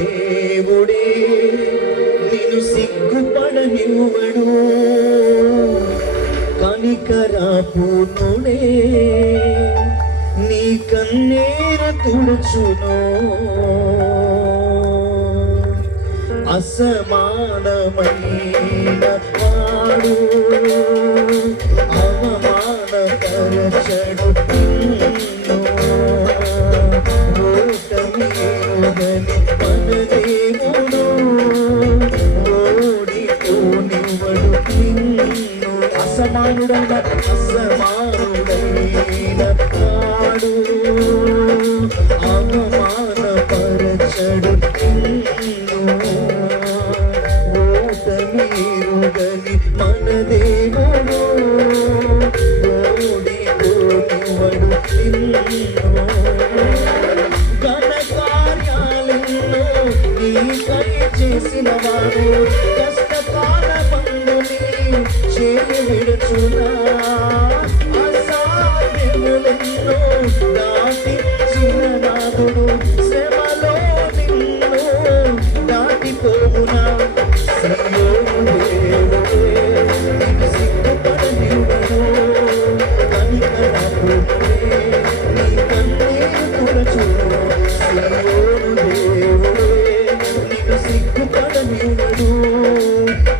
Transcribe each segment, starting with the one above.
దేవుడే నిన్ను సిగ్గుపడనివ్వడు, కనికరాపూర్ణుడే నీ కన్నీరు తుడుచును. అసమానమైన వాడు అవమానపరచడు నిన్ను, ఓటమి ఎరుగని మన దేవుడు ఓడిపోనివ్వడు నిన్ను. అసమానుడైన వాడు అవమానపరచడు నిన్ను, ఓటమి ఎరుగని మన దేవుడు ఓడిపోనివ్వడు నిన్ను. ఘన కార్యాలెన్నో నీకై చేసిన వాడు కష్టకాల బంధుని చేయి విడుచునా. అసాధ్యములెన్నో దాటించిన నాదుడు శ్రమలో నిన్ను దాటిపోవునా. సియోను దేవుడే నిన్ను సిగ్గుపడనివ్వడు, కనికరపూర్ణుడే నీ కన్నీరు తుడుచును. సియోను దేవుడే నిన్ను సిగ్గుపడనివ్వడు,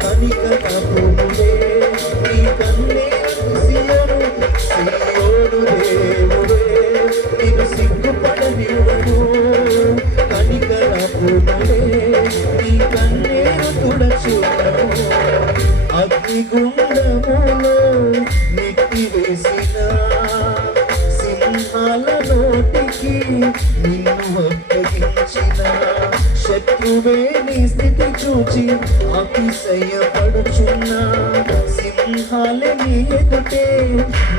కనికరపూర్ణుడే నీ కన్నీరు. సియోను దేవుడే నిన్ను సిగ్గుపడనివ్వడు, కనికరపూర్ణుడే నీ కన్నీరు తుడుచును. అగ్నిగుండములో నెట్టివేసిన సింహాల నోటికి నిన్ను అప్పగించిన శత్రువే నీ స్థితి చూచి అతిశయపడుచున్న సింహాలే నీ ఎదుటే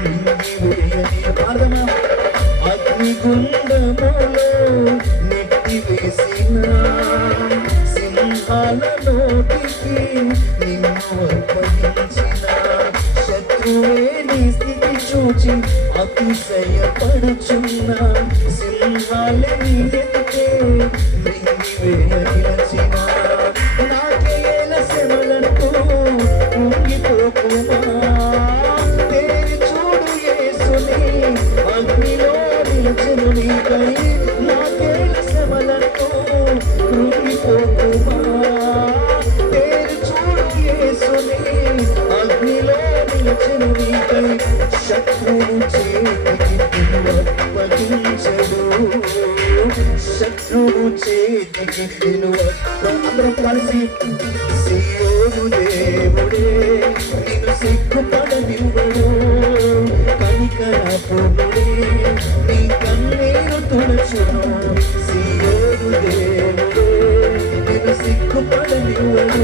మింగివేయని. అర్థమా? అగ్నిగుండములో నెట్టివేసిన సింహాల నోటికి నిన్ను అప్పగించిన శత్రువే నీ స్థితి చూచి అతిశయపడుచున్న సింహాలే నీ ఎదుటే మింగివేయనిచిన. నాకేల శ్రమలంటూ కుంగిపోకుమా, తేరి చూడు యేసుని అగ్నిలో నిలిచెను నీకై. నాకేల శ్రమలంటూ కుంగిపోకుమా, తేరి చూడు యేసుని అగ్నిలో నిలిచెను నీకై. శత్రువు చేతికి నిన్ను అప్పగించడు, శత్రువు చేతికి నిన్ను అందరం కలిసి. సియోను దేవుడే నిన్ను సిగ్గుపడనివ్వడు, కనికరపూర్ణుడే నీ కన్నీరు తుడుచును. సియోను దేవుడే నిన్ను సిగ్గుపడనివ్వడు,